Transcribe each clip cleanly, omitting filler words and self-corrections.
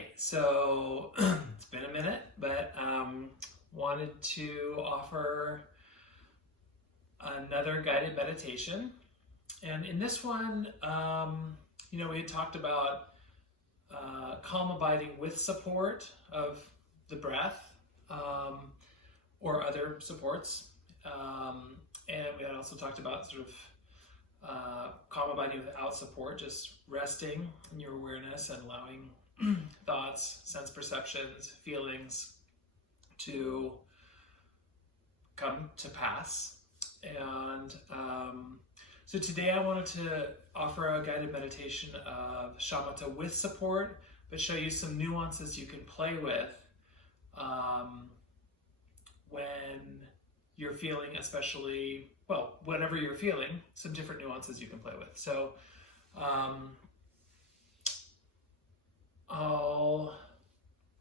Hi, so it's been a minute, but wanted to offer another guided meditation. And in this one, we had talked about calm abiding with support of the breath or other supports. And we had also talked about sort of calm abiding without support, just resting in your awareness and allowing thoughts, sense perceptions, feelings to come to pass. And so today I wanted to offer a guided meditation of shamatha with support, but show you some nuances you can play with when you're feeling, especially, well, whatever you're feeling, some different nuances you can play with. So I'll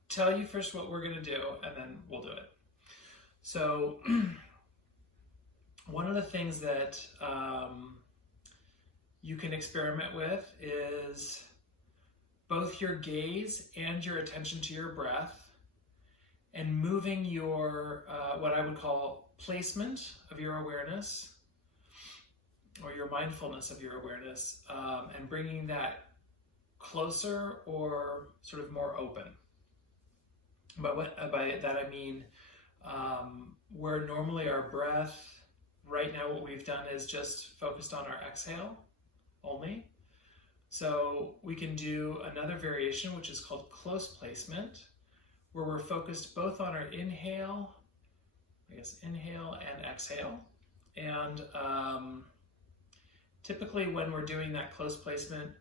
tell you first what we're going to do, and then we'll do it. So one of the things that you can experiment with is both your gaze and your attention to your breath, and moving your, what I would call placement of your awareness, or your mindfulness of your awareness, and bringing that closer or sort of more open. But by that I mean where normally our breath, right now what we've done is just focused on our exhale only. So we can do another variation, which is called close placement, where we're focused both on our inhale and exhale. And typically when we're doing that close placement,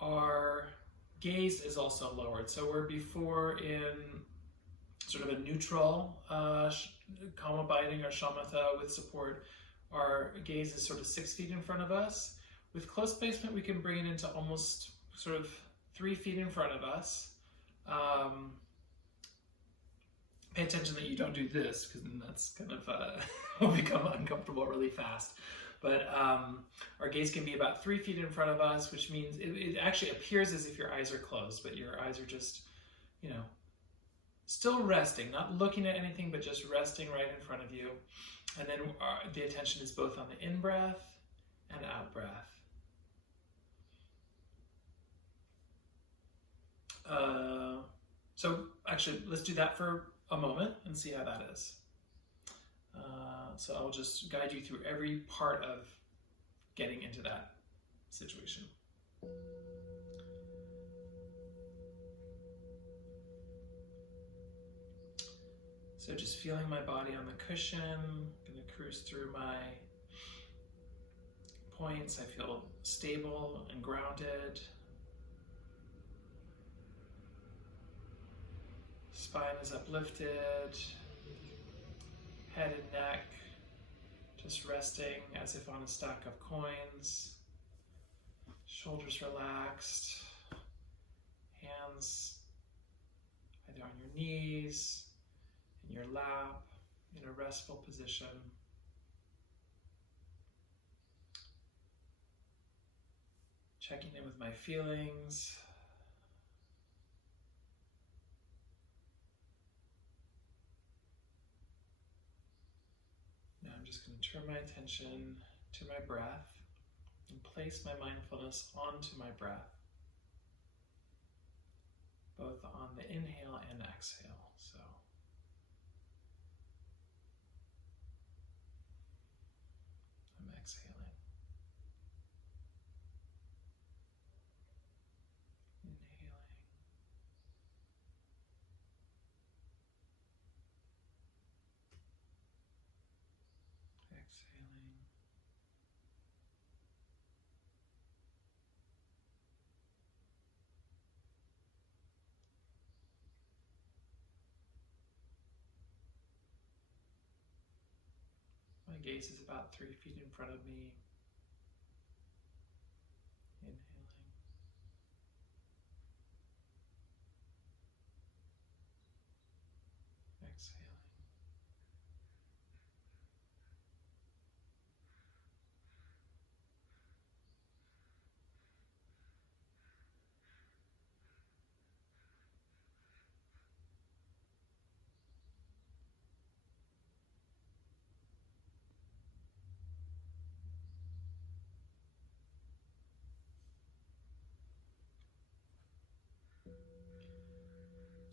our gaze is also lowered. So we're before in sort of a neutral calm abiding or shamatha with support. Our gaze is sort of 6 feet in front of us. With close placement, we can bring it into almost sort of 3 feet in front of us. Pay attention that you don't do this, because then that's kind of will become uncomfortable really fast. But our gaze can be about 3 feet in front of us, which means it actually appears as if your eyes are closed, but your eyes are just, still resting, not looking at anything, but just resting right in front of you. And then the attention is both on the in-breath and out-breath. So actually, let's do that for a moment and see how that is. So I'll just guide you through every part of getting into that situation. So just feeling my body on the cushion, I'm going to cruise through my points. I feel stable and grounded. Spine is uplifted, head and neck just resting as if on a stack of coins. Shoulders relaxed, hands either on your knees, in your lap, in a restful position. Checking in with my feelings. Now I'm just going to turn my attention to my breath and place my mindfulness onto my breath, both on the inhale and exhale. So I'm exhaling. Inhaling. Exhaling. My gaze is about 3 feet in front of me. Inhaling. Exhaling.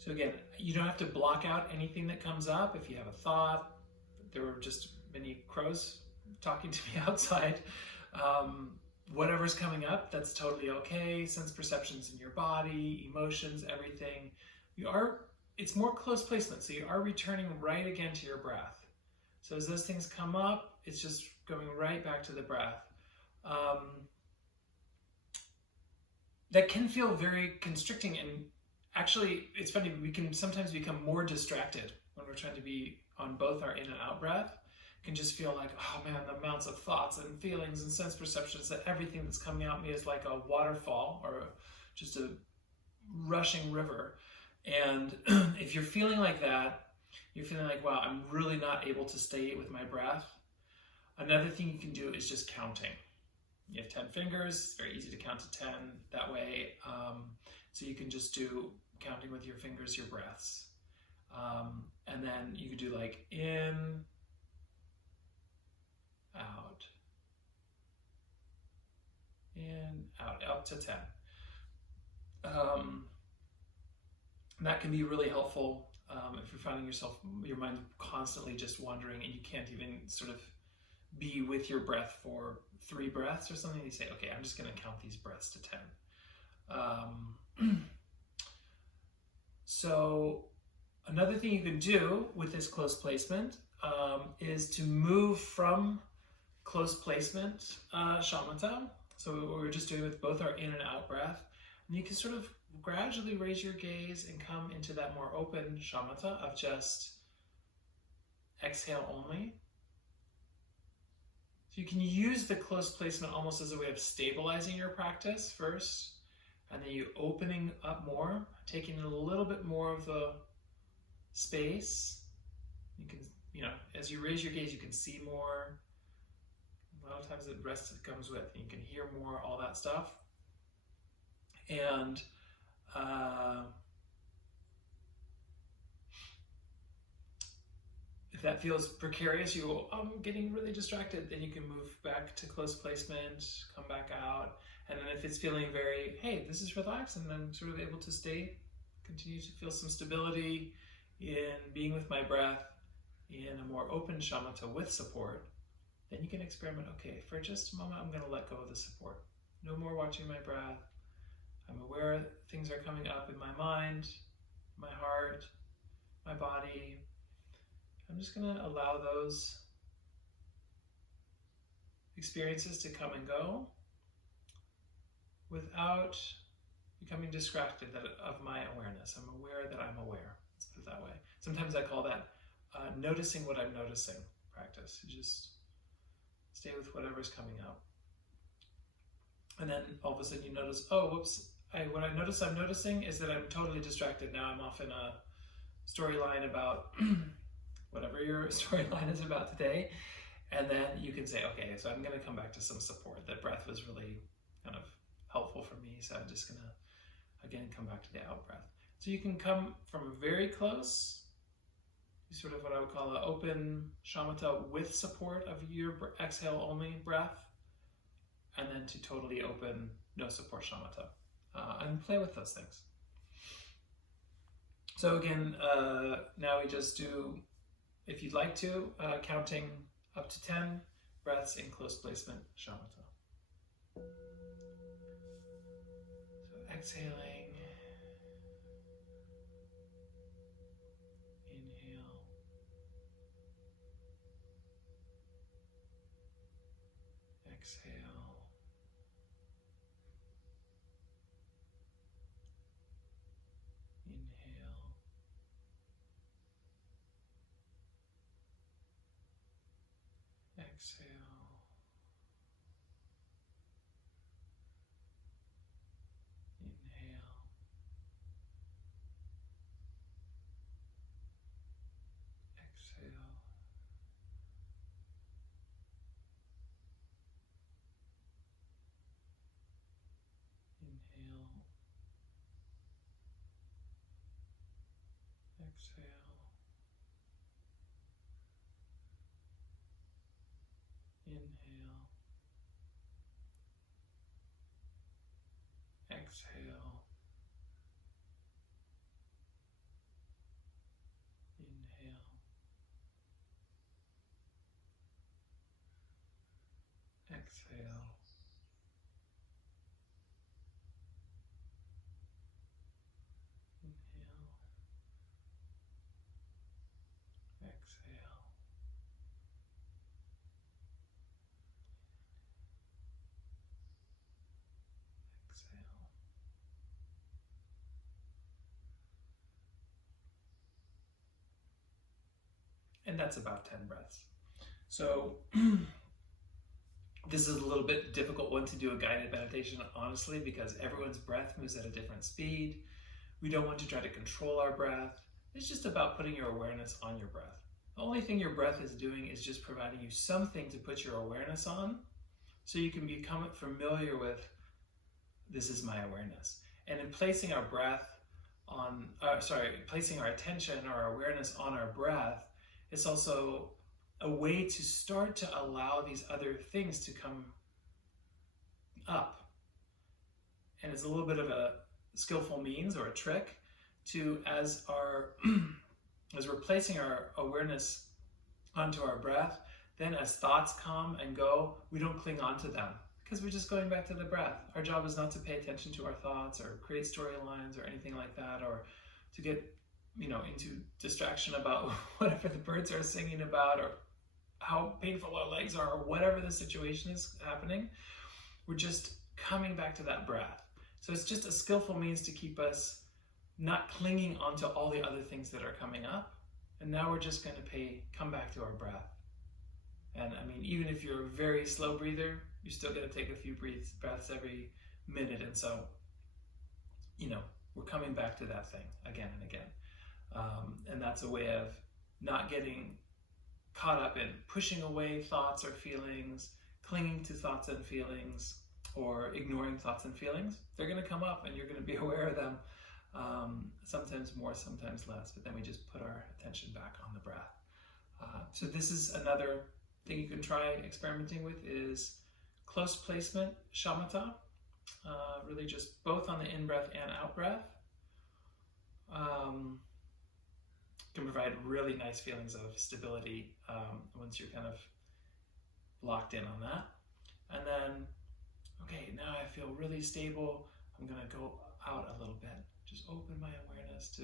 So again, you don't have to block out anything that comes up. If you have a thought, there were just many crows talking to me outside. Whatever's coming up, that's totally okay. Sense perceptions in your body, emotions, everything. It's more close placement, so you are returning right again to your breath. So as those things come up, it's just going right back to the breath. That can feel very constricting, and actually, it's funny, we can sometimes become more distracted when we're trying to be on both our in and out breath. It can just feel like, oh man, the amounts of thoughts and feelings and sense perceptions, that everything that's coming at me is like a waterfall or just a rushing river. And if you're feeling like that, you're feeling like, wow, I'm really not able to stay with my breath. Another thing you can do is just counting. You have 10 fingers, it's very easy to count to 10 that way. So you can just do counting with your fingers, your breaths. And then you could do like in, out, in, out, up to 10. That can be really helpful if you're finding your mind constantly just wandering and you can't even sort of be with your breath for 3 breaths or something. You say, okay, I'm just going to count these breaths to 10. So another thing you can do with this close placement is to move from close placement shamatha. So what we're just doing with both our in and out breath. And you can sort of gradually raise your gaze and come into that more open shamatha of just exhale only. So you can use the close placement almost as a way of stabilizing your practice first, and then you opening up more, taking a little bit more of the space. You can, as you raise your gaze, you can see more. A lot of times the rest comes with, and you can hear more, all that stuff. And if that feels precarious, I'm getting really distracted, then you can move back to close placement, come back out. And then if it's feeling very, hey, this is relaxed, and I'm sort of able to continue to feel some stability in being with my breath in a more open shamatha with support, then you can experiment, okay, for just a moment, I'm going to let go of the support. No more watching my breath. I'm aware things are coming up in my mind, my heart, my body. I'm just going to allow those experiences to come and go without becoming distracted of my awareness. I'm aware that I'm aware. Let's put it that way. Sometimes I call that noticing what I'm noticing practice. You just stay with whatever's coming up. And then all of a sudden you notice, oh, whoops, what I notice I'm noticing is that I'm totally distracted. Now I'm off in a storyline about whatever your storyline is about today. And then you can say, okay, so I'm going to come back to some support. That breath was really kind of helpful for me. So I'm just going to, again, come back to the out breath. So you can come from very close, sort of what I would call an open shamatha with support of your exhale only breath, and then to totally open, no support shamatha. And play with those things. So again, now we just do, if you'd like to, counting up to 10 breaths in close placement shamatha. So exhaling, inhale, exhale, inhale, exhale, inhale, exhale, inhale, exhale, Exhale. Inhale. Exhale. Exhale. And that's about 10 breaths. So this is a little bit difficult one to do a guided meditation, honestly, because everyone's breath moves at a different speed. We don't want to try to control our breath. It's just about putting your awareness on your breath. The only thing your breath is doing is just providing you something to put your awareness on, so you can become familiar with, this is my awareness. And in placing our breath on, placing our attention or our awareness on our breath, it's also a way to start to allow these other things to come up. And it's a little bit of a skillful means or a trick to, as we're placing our awareness onto our breath, then as thoughts come and go, we don't cling on to them because we're just going back to the breath. Our job is not to pay attention to our thoughts or create storylines or anything like that, or to get, into distraction about whatever the birds are singing about or how painful our legs are or whatever the situation is happening. We're just coming back to that breath. So it's just a skillful means to keep us not clinging onto all the other things that are coming up. And now we're just going to come back to our breath. And I mean, even if you're a very slow breather, you're still going to take a few breaths every minute. And so, we're coming back to that thing again and again. And that's a way of not getting caught up in pushing away thoughts or feelings, clinging to thoughts and feelings, or ignoring thoughts and feelings. They're going to come up and you're going to be aware of them, sometimes more, sometimes less, but then we just put our attention back on the breath. So this is another thing you can try experimenting with, is close placement shamatha, really just both on the in-breath and out-breath. Can provide really nice feelings of stability once you're kind of locked in on that. And then, okay, now I feel really stable. I'm going to go out a little bit. Just open my awareness to,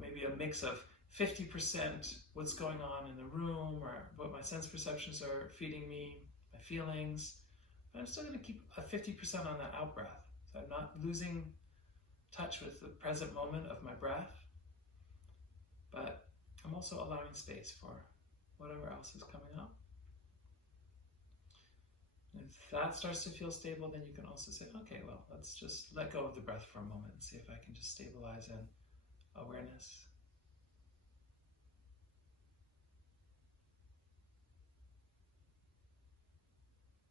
maybe a mix of 50% what's going on in the room or what my sense perceptions are feeding me, my feelings. But I'm still going to keep a 50% on that out breath. So I'm not losing touch with the present moment of my breath, but I'm also allowing space for whatever else is coming up. And if that starts to feel stable, then you can also say, okay, well, let's just let go of the breath for a moment and see if I can just stabilize in awareness.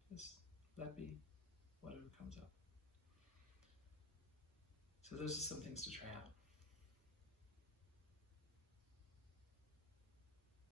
Just let be whatever comes up. So those are some things to try out.